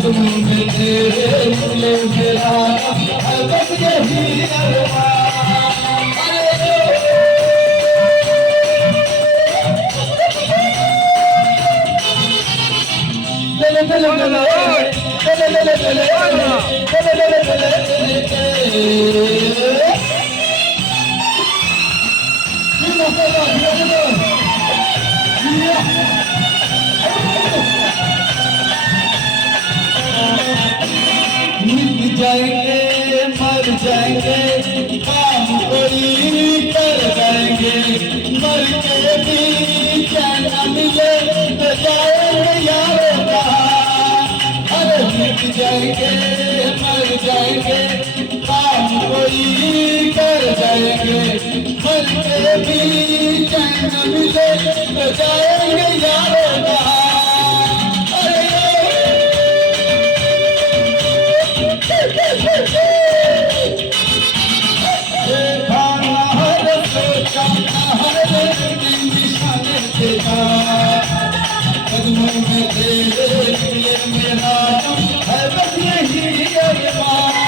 कदमों में तेरे निकले मेरा है बस यही अरमान। मिट जाएंगे मर जाएंगे काम कोई कर जाएंगे मर के भी चैन न मिले तो जाएंगे यारों कहाँ। अरे मिट जाएंगे मर जाएंगे काम कोई कर जाएंगे मर के भी चैन न मिले तो जाएंगे यारों कहाँ। कदमों में तेरे निकले मेरा है बस यही अरमान।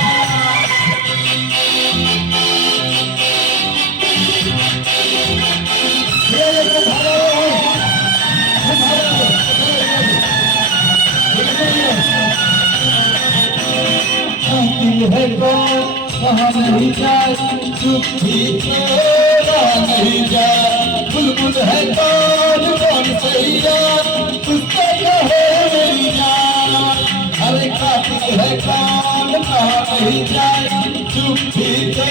है कौन कहाँ नहीं जाए चुप भी तो नहीं जाए बुलबुल है कौन कौन सही यार उससे कहो मेरी जान। अरे कातिल है कौन कहाँ नहीं जाए चुप भी तो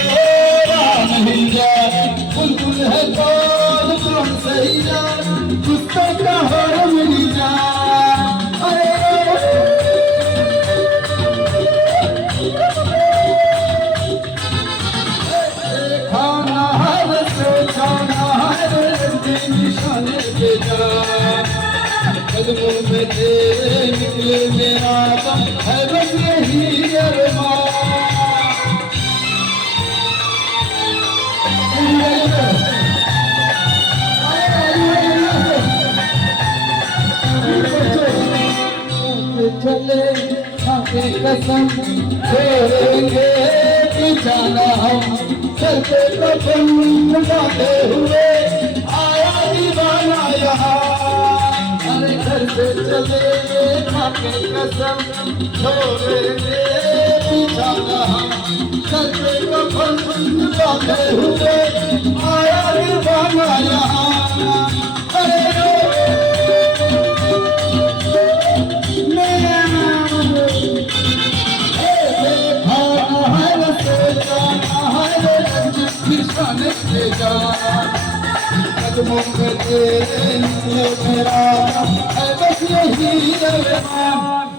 नहीं जाए बुलबुल है कौन कौन सही यार उससे कहो मेरी जान। कदमों में तेरे निकले मेरा है बस यही अरमान। चले खाके कसम छोड़ेंगे जाना हम सर पे कफन बांधे हुए आया दीवाना यहाँ। अरे घर से चले खाके कसम छोड़ेंगे जाना हम सर पे कफन बांधे हुए आया दीवाना यहाँ। कदमों में तेरे निकले मेरा है बस यही अरमान।